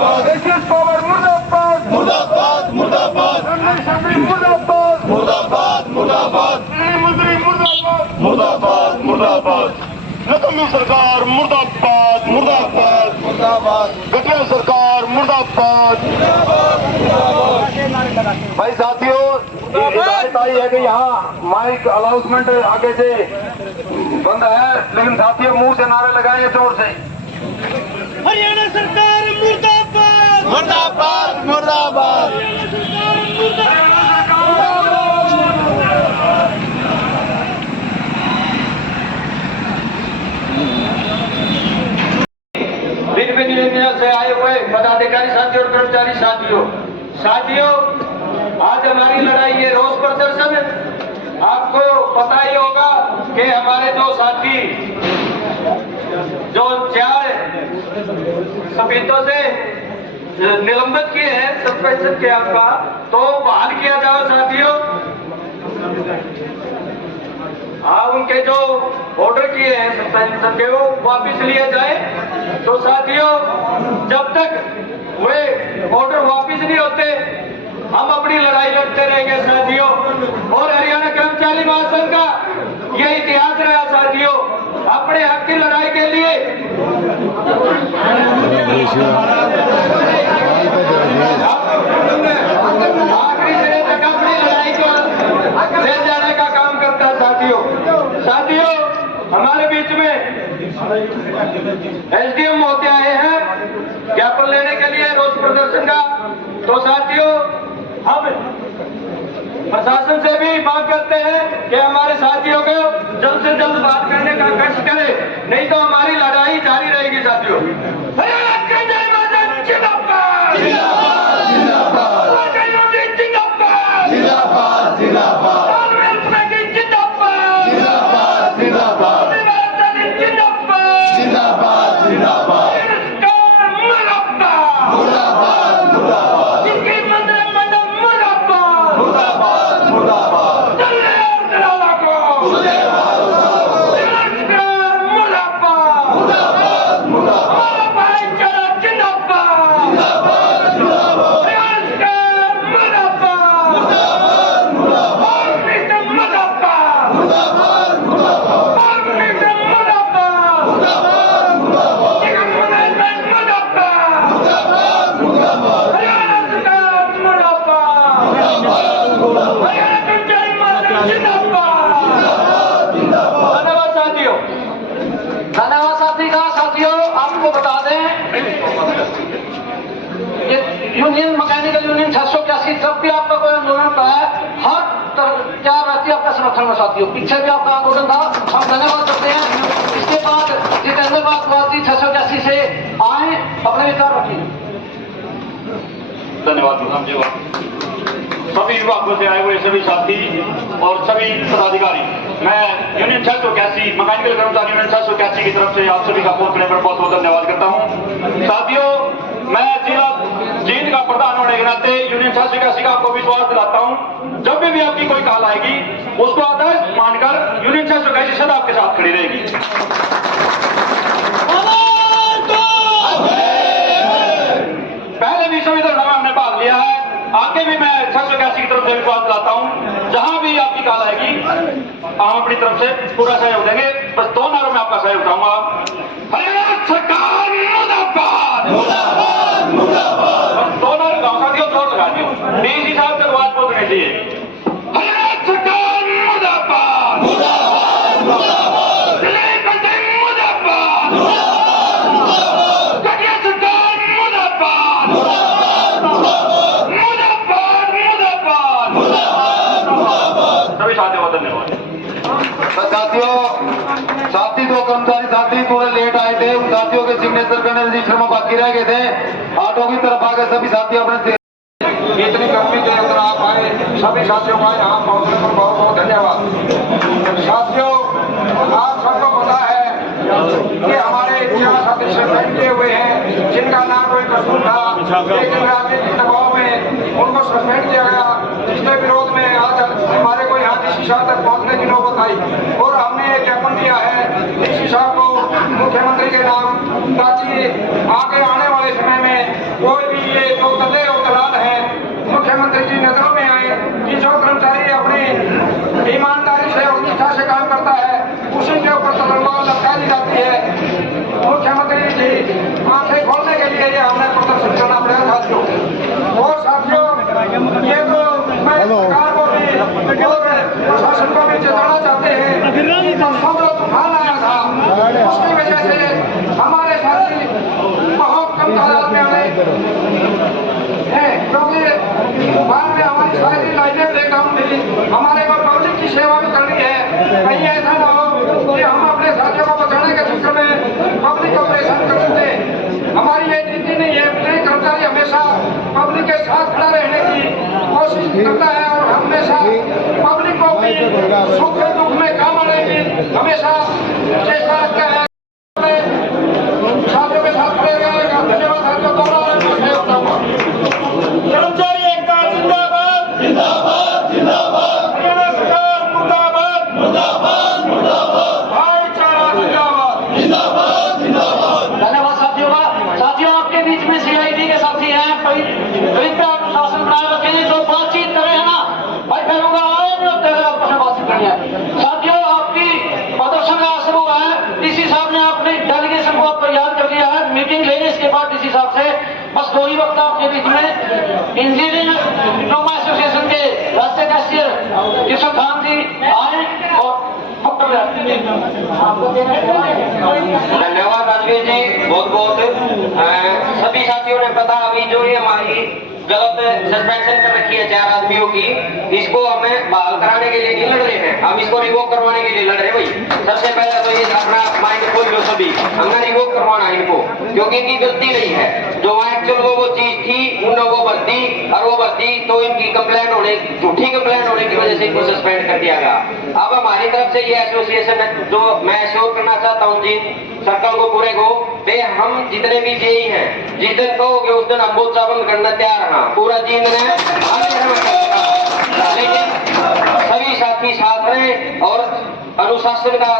देशज पावर मुर्दाबाद मुर्दाबाद मुर्दाबाद मुर्दाबाद मुर्दाबाद मुर्दाबाद मंत्री मुर्दाबाद मुर्दाबाद मुर्दाबाद नकमी सरकार मुर्दाबाद मुर्दाबाद मुर्दाबाद घटिया सरकार मुर्दाबाद। भाई साथियों, हिदायत आई है कि यहाँ माइक अनाउंसमेंट आगे से बंद है, लेकिन साथियों मुंह से नारे लगाए जोर से। हरियाणा सरकार मुर्दाबाद मुर्दाबाद मुर्दाबाद। भिन्न भिन्न यूनियन से आए हुए पदाधिकारी साथियों और कर्मचारी साथियों, आज हमारी लड़ाई है रोष प्रदर्शन। आपको पता ही होगा कि हमारे जो साथी जो 4 सफेदों से निलंबित किए हैं सस्पेंशन के आपका, तो बहाल किया जाओ साथियों। उनके जो ऑर्डर किए हैं सस्पेंशन के वो वापस लिए जाए। तो साथियों, जब तक वे ऑर्डर वापस नहीं होते हम अपनी लड़ाई लड़ते रहेंगे साथियों। और हरियाणा कर्मचारी महासंघ का यह इतिहास रहा साथियों, अपने हक की लड़ाई के लिए आखिरी सिरे तक अपनी लड़ाई को ले जाने का काम करता है साथियों। हमारे बीच में एसडीएम महोदय आए हैं ज्ञापन लेने के लिए रोष प्रदर्शन का। तो साथियों, हम प्रशासन से भी मांग करते हैं कि हमारे साथियों को जल्द से जल्द बात करने का कष्ट करे, नहीं तो हमारी लड़ाई जारी रहेगी साथियों। आपको बता दें, यूनियन मैकेनिकल यूनियन 681 जब भी आपका कोई आंदोलन होता है, हर क्या रहती है आपका समर्थन में साथियों। पीछे भी आपका आंदोलन था, हम धन्यवाद करते हैं। इसके बाद जितेंद्र बागवाती 681 से आए, अपने विचार रखिए। धन्यवाद सभी विभागों से आए हुए सभी साथी और सभी पदाधिकारी। मैं यूनियन 681 मैकेनिकल कर्मचारी यूनियन 681 की तरफ से आप सभी का फोन करने पर बहुत बहुत धन्यवाद करता हूं। साथियों, मैं जिला जींद का प्रधान होने के नाते यूनियन 681 का आपको विश्वास दिलाता हूं, जब भी आपकी कोई कॉल आएगी उसको आदर्श मानकर यूनियन 681 सदा आपके साथ खड़ी रहेगी। पहले भी संविधान में हमने भाग लिया है, आगे भी मैं 681 की तरफ से विश्वास दिलाता हूं, जहां भी आपकी कॉल आएगी हम अपनी तरफ से पूरा सहयोग देंगे। बस 2 नारों में आपका सहयोग चाहूंगा। हरियाणा सरकार मुर्दाबाद मुर्दाबाद मुर्दाबाद। बस 2 नारे गाँव साथियों जोर लगा दियो, डीसी साहब तक आवाज पहुंचनी चाहिए। हरियाणा सरकार मुर्दाबाद मुर्दाबाद मुर्दाबाद। साथी 2 कर्मचारी साथी थोड़े लेट आए थे, उन साथियों के सिग्नेचर करने रजिस्टर में बाकी रह गए थे। ऑटो की तरफ आ गए सभी साथी अपने इतनी गर्मी थे उधर आप आए, सभी साथियों का यहाँ पहुंचने पर बहुत बहुत धन्यवाद। साथियों, आप सबको पता है कि हमारे 4 साथी सस्पेंड किए हुए हैं, जिनका ना कोई कसूर था, लेकिन राजनीतिक दबाव में उनको सस्पेंड किया गया, जिसके विरोध में आज हमारे को यहाँ डीसी साहब तक पहुँचने की नौबत आई। और हमने एक ज्ञापन दिया है डीसी साहब को मुख्यमंत्री के नाम, ताकि आगे आने वाले समय में कोई है, क्योंकि बाद में हमारी सारी लाइनें ब्रेकडाउन थी, हमारे को पब्लिक की सेवा भी करनी है। कहीं ऐसा ना हो कि हम अपने साथियों को बचाने के चक्कर में पब्लिक को परेशान कर दें। हमारी ये नीति नहीं है। बिजली कर्मचारी हमेशा पब्लिक के साथ खड़ा रहने की कोशिश करता है और हमेशा पब्लिक को भी सुख दुख में काम आने की हमेशा चेष्टा रखता है। साथियों के साथ खड़े रहेगा। धन्यवाद साथियों को। कर्मचारी एकता जिंदाबाद जिंदाबाद जिंदाबाद। हरियाणा सरकार मुर्दाबाद मुर्दाबाद मुर्दाबाद। भाईचारा जिंदाबाद जिंदाबाद जिंदाबाद। धन्यवाद साथियों आपके बीच में सीआईडी के साथी हैं। कृपया शासन बनाए रखें। जो बातचीत करे है ना भाई करूंगा बातचीत करनी है। साथियों आपकी प्रदर्शन का असर हुआ है। डीसी साहब ने अपने डेलीगेशन को तैयार कर दिया है। मीटिंग लेने इसके बाद डीसी साहब से बस दो ही वक्त आपके बीच में इंजीनियरिंग डिप्लोमा एसोसिएशन के राष्ट्रीय कैशियर किशोर खान जी आए और धन्यवाद राजवीर जी, बहुत बहुत। सभी साथियों ने पता अभी जो ये हमारी गलत सस्पेंशन कर रखी है 4 आदमियों की, इसको हमें बहाल कराने के लिए नहीं लड़ रहे हैं, हम इसको रिवोक करवाने के लिए लड़ रहे हैं। भाई सबसे पहले तो ये अपना माइंड खोल लो सभी, हमने रिवोक करवाना है इनको, क्योंकि इनकी गलती नहीं है। जो एक्चुअल वो चीज थी उन्होंने वो भर्ती और वो भर्ती तो इनकी कंप्लेंट होने, झूठी कंप्लेंट होने की वजह से इनको सस्पेंड कर दिया गया। अब हमारी तरफ से ये एसोसिएशन है जो मैं श्योर करना चाहता हूँ जी सर्कल को पूरे को, हम जितने भी जेई हैं जिस दिन कहोगे उस दिन हम मोर्चा बंद करना तैयार हैं। पूरा जीवन है लेकिन सभी साथी साथ रहें और अनुशासन का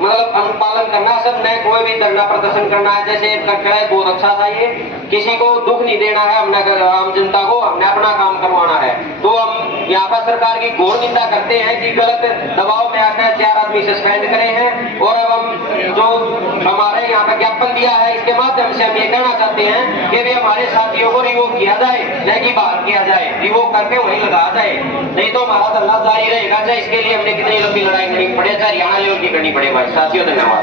मतलब अनुपालन करना। सब ने कोई भी धरना प्रदर्शन करना है जैसे कड़ा है, बहुत अच्छा था ये। किसी को दुख नहीं देना है, हमने आम जनता को हमने अपना काम करवाना है। तो हम यहाँ पर सरकार की घोर निंदा करते हैं कि गलत दबाव में आकर 4 आदमी सस्पेंड करे हैं। और अब हम जो हमारे यहाँ पर ज्ञापन दिया है इसके माध्यम से हम ये कहना चाहते हैं कि वे हमारे साथियों को रिवोक किया जाए, न कि बहाल किया जाए। रिवोक करके वहीं लगा जाए, नहीं तो हमारा धरना जारी रहेगा। चाहे इसके लिए हमने कितनी लंबी लड़ाई करनी पड़े, चाहे हरियाणा लेवल की करनी पड़े। भाई साथियों धन्यवाद।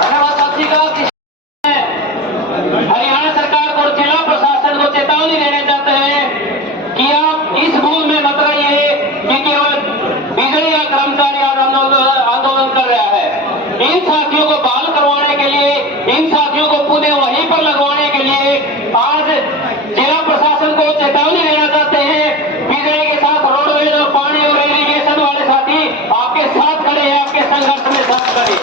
धन्यवाद साथी का। हरियाणा सरकार को जिला प्रशासन को चेतावनी देना चाहते हैं कि आप इस भूल में मत रहिए कि केवल बिजली या कर्मचारी आंदोलन कर रहा है। इन साथियों को बहाल करवाने के लिए, इन साथियों को पुनः वहीं पर लगवाने के लिए आज जिला प्रशासन को चेतावनी देना चाहते हैं। बिजली के साथ रोडवेज और पानी और इरिगेशन वाले साथी आपके साथ खड़े हैं, आपके संघर्ष में साथ खड़े।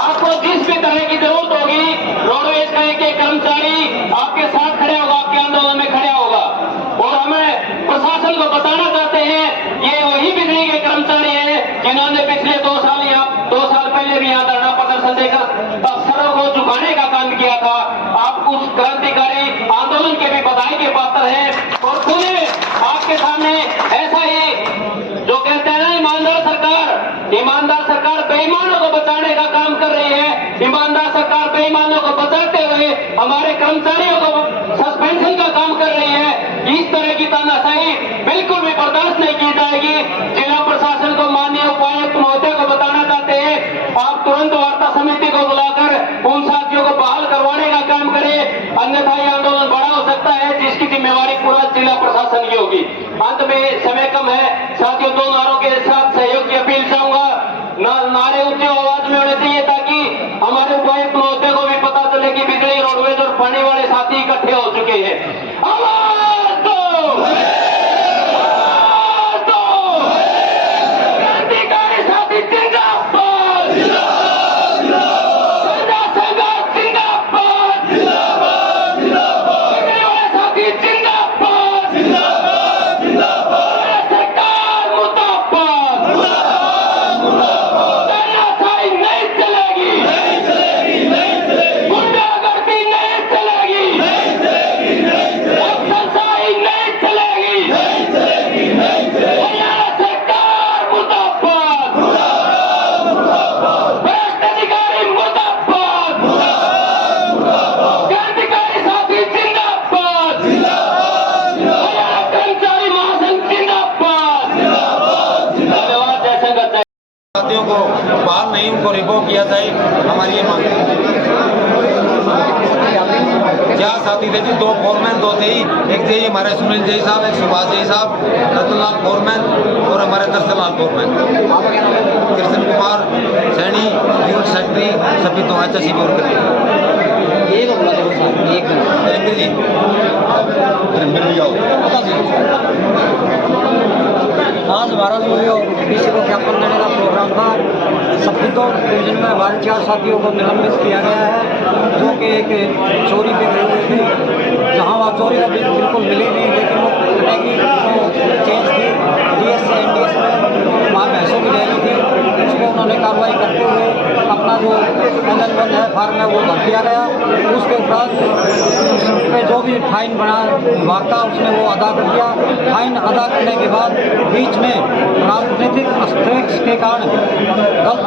आपको जिस भी तरह की जरूरत होगी रोडवेज का एक कर्मचारी आपके साथ खड़े होगा, आपके आंदोलन में खड़ा होगा। और हमें प्रशासन को बताना चाहते हैं ये वही बिजली के कर्मचारी हैं जिन्होंने पिछले 2 साल या 2 साल पहले भी यहाँ धरना प्रदर्शन देकर अफसरों को झुकाने का काम किया था। आप उस क्रांतिकारी आंदोलन के भी बधाई के पात्र हैं। और पुनः आपके सामने ऐसा ही जो कहते हैं ना ईमानदार सरकार बेईमानों को बचाने का काम कर रही है। ईमानदार सरकार बेईमानों को बचाते हुए हमारे कर्मचारियों को सस्पेंशन का काम कर रही है। इस तरह की तानाशाही बिल्कुल भी बर्दाश्त नहीं की जाएगी। जिला प्रशासन को माननीय उपायुक्त महोदय को बताना चाहते हैं आप तुरंत वार्ता समिति को बुलाकर उन साथियों को बहाल करवाने का काम करें, अन्यथा यह आंदोलन बड़ा हो सकता है जिसकी जिम्मेवारी पूरा जिला प्रशासन की होगी। अंत में समय कम है साथियों, 2 नारों के साथ सहयोग की अपील चाहूंगा। नारे ऊंची आवाज में होने चाहिए ताकि हमारे उपायुक्त महोदय को भी पता चले कि बिजली रोडवेज और पानी वाले साथी इकट्ठे हो चुके हैं। आवाज दो, आवाज दो, क्रांतिकारी साथी जिंदाबाद, चार साथी थे जी, 2 फोरमैन 2 थे ही, एक थे हमारे सुनील जय साहब, एक सुभाष जय साहब, रतनलाल फोरमैन और हमारे Darshanlal foreman, Krishna Kumar Saini unit secretary सभी तो अच्छा सी और करिए जी आज हमारा जो किसी को ज्ञापन देने का प्रोग्राम था, सप्तों डिवीजन में हमारे 4 साथियों को निलंबित किया गया है, जो कि एक चोरी पे गए हुए थे, जहां वह चोरी का बिल्कुल मिली नहीं, लेकिन वो कैटेगरी जो चेंज थी डीएस से एनडीएस में वहाँ पैसों की ले रही थी, उस पर उन्होंने कार्रवाई करते हुए अपना जो LL1 है फार्म है वो भर दिया गया। उसके उपरांत उस पे जो भी फाइन बना विभाग का उसने वो अदा कर दिया। फाइन अदा करने के बाद बीच में राजनीतिक हस्तक्षेप के कारण गलत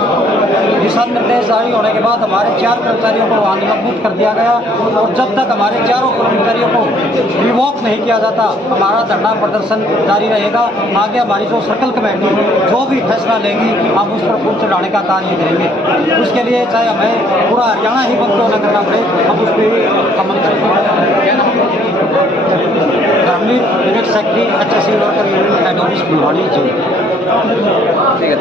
दिशा निर्देश जारी होने के बाद हमारे 4 कर्मचारियों को वहाँ निलंबित कर दिया गया, और जब तक हमारे चारों कर्मचारियों को रिवॉक नहीं किया जाता हमारा धरना प्रदर्शन जारी रहेगा। आगे हमारी जो सर्कल कमेटी जो भी फैसला लेगी हम उस पर पुल चढ़ाने का कार्य करेंगे। उसके लिए चाहे हमें पूरा हरियाणा ही बंद क्यों न करना पड़े, हम उस पर भी अमल करेंगे। Dharamvir unit secretary HSC worker union head office Phulwari ji. ठीक है।